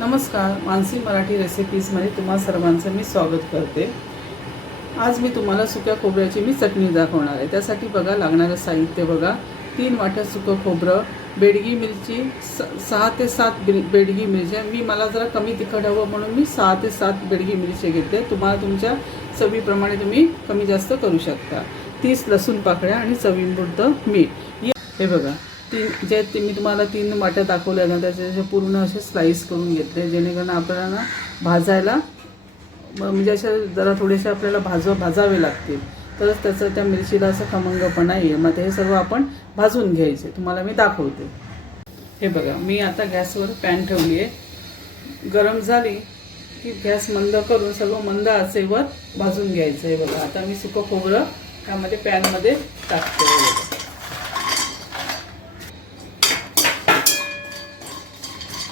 नमस्कार, मानसी मराठी रेसिपीजमध्ये तुम्हा सर्वांचं मी स्वागत करते। आज मी तुम्हाला सुक्या खोबऱ्याची मी चटणी दाखवणार आहे। त्यासाठी बघा लागणारं साहित्य बघा, 3 वाट्या सुकं खोबरं, बेडगी मिरची 6 ते 7 बेडगी मिरच्या। मला जरा कमी तिखट हवं म्हणून मी 6 ते 7 बेडगी मिरची घेतले। तुम्हाला तुमच्या चवीप्रमाणे तुम्ही कमी जास्त करू शकता। 30 लसूण पाकळ्या आणि चवीपुरतं मीठ। हे बघा, जे मी तुम्हाला 3 वाट्या दाखवल्या ना त्याचे पूर्ण असे स्लाइस करून घेतले, जेणेकरून आपल्याला ना भाजायला म्हणजे अशा जरा थोडेसे आपल्याला भाजावे लागतील, तरच त्याचं त्या मिरचीला असं खमंगपणा येईल। मग हे सर्व आपण भाजून घ्यायचे, तुम्हाला मी दाखवते। हे बघा, मी आता गॅसवर पॅन ठेवली आहे। गरम झाली की गॅस मंद करून सर्व मंद आचेवर भाजून घ्यायचं। हे बघा, आता मी सुकं खोबरं त्यामध्ये पॅनमध्ये टाकते।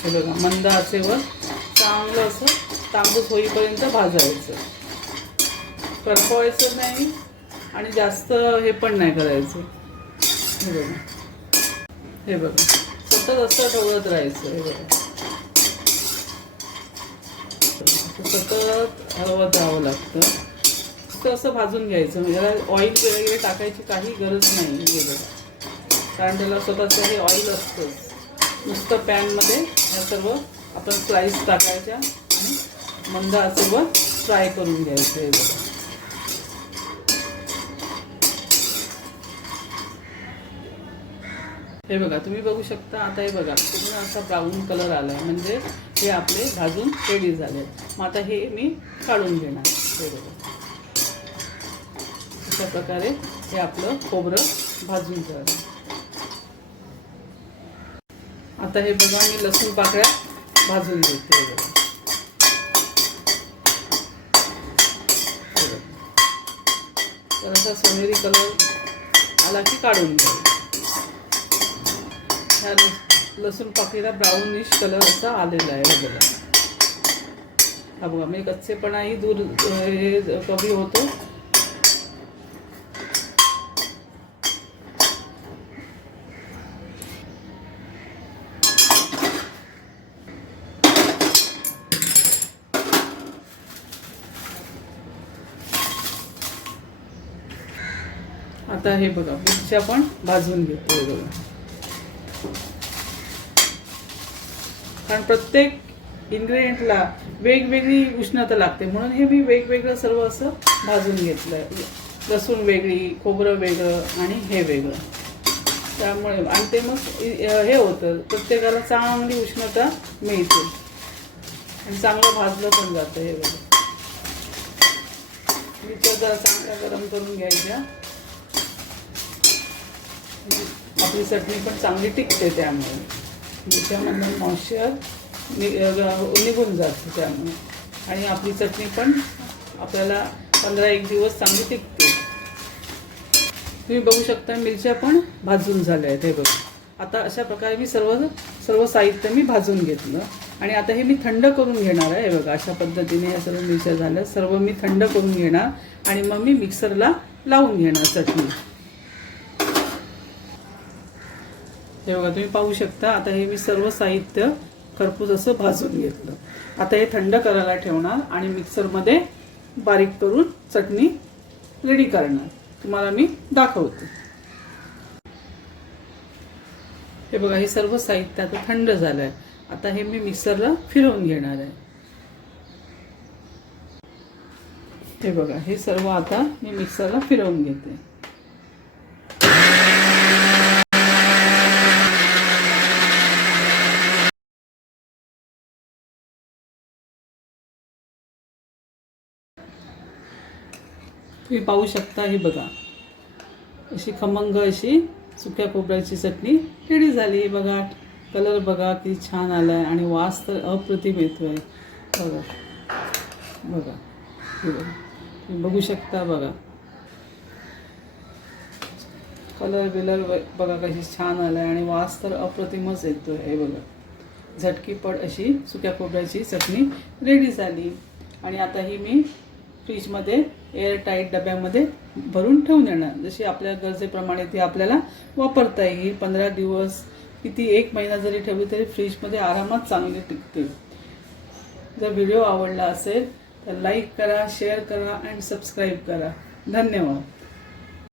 हे बघा, मंद आचेवर चांगलं असं तांबूस होईपर्यंत भाजायचं, करपवायचं नाही आणि जास्त हे पण नाही करायचं। हे बघा, सतत असं ढवळत राहायचं। हे बघा, सतत हलवत राहावं लागतं। असं भाजून घ्यायचं, म्हणजे याला ऑइल वगैरे टाकायची काही गरज नाही। हे बघा, कारण त्याला स्वतःचं हे ऑइल असतं। नुसतं पॅनमध्ये या सर्व आपण स्लाइस टाकायच्या आणि मंद आचेवर फ्राय करून घ्यायचं। हे बघा, हे बघा तुम्ही बघू शकता। आता हे बघा, पूर्ण असा ब्राऊन कलर आला, म्हणजे हे आपले भाजून रेडी झाले। मग आता हे मी काढून घेणार। हे बघा, अशा प्रकारे हे आपलं खोबरं भाजून झालं। आता हे बघा, मी लसूण पाकळ्या भाजून घेते। तर असा सोनेरी कलर आला की काढून घ्यायचा। ह्या लसूण पाकळीला ब्राऊनिश कलर असा आलेला आहे। हे बघा, हा बघा, मी कच्चेपणाही दूर कमी होतो। आता हे बघा, मिरच्या पण भाजून घेतो। हे बघा, कारण प्रत्येक इन्ग्रेडियंटला वेगवेगळी उष्णता लागते, म्हणून हे मी वेगवेगळं सर्व असं भाजून घेतलंय। लसूण वेगळी, खोबरं वेगळं आणि हे वेगळं, त्यामुळे आणि ते मग हे होतं, प्रत्येकाला चांगली उष्णता मिळते आणि चांगलं भाजलं पण जातं। हे बघा, मिरच्या जरा चांगल्या गरम करून घ्यायच्या, आपली चटणी पण चांगली टिकते। त्यामुळे मिरच्यामधून मॉइश्चर निघून जातं त्यामुळे, आणि आपली चटणी पण आपल्याला 15-1 दिवस चांगली टिकते। तुम्ही बघू शकता, मिरच्या पण भाजून झाल्या आहेत। हे बघा, आता अशा प्रकारे मी सर्व साहित्य मी भाजून घेतलं आणि आता हे मी थंड करून घेणार आहे। हे बघा, अशा पद्धतीने या सर्व मिरच्या झाल्या, सर्व मी थंड करून घेणार आणि मग मी मिक्सरला लावून घेणार चटणी। हे बघा, तुम्ही पाहू शकता। आता हे मी सर्व साहित्य खरपूस असं भाजून घेतलं। आता हे थंड करायला ठेवणार आणि मिक्सरमध्ये बारीक करून चटणी रेडी करणार, तुम्हाला मी दाखवते। हे बघा, हे सर्व साहित्य आता थंड झालं आहे। आता हे मी मिक्सरला फिरवून घेणार आहे। हे बघा, हे सर्व आता मी मिक्सरला फिरवून घेते। तुम्ही पाहू शकता, हे बघा, अशी खमंग अशी सुक्या खोबऱ्याची चटणी रेडी झाली। बघा, कलर बघा किती छान आला आहे आणि वास तर अप्रतिम येतोय। बघा बघा, हे बघा, तुम्ही बघू शकता। बघा, कलर बघा कशी छान आला आहे आणि वास तर अप्रतिमच येतोय। हे बघा, झटकीपट अशी सुक्या खोबऱ्याची चटणी रेडी झाली। आणि आता ही मी फ्रीजमध्ये एअरटाईट डब्यामध्ये भरून ठेवून देणार, जशी आपल्या गरजेप्रमाणे ती आपल्याला वापरता येईल। 15 दिवस किती 1 महिना जरी ठेवली तरी फ्रीजमध्ये आरामात चांगली टिकते। जर व्हिडिओ आवडला असेल तर लाईक करा, शेअर करा आणि सबस्क्राईब करा. धन्यवाद.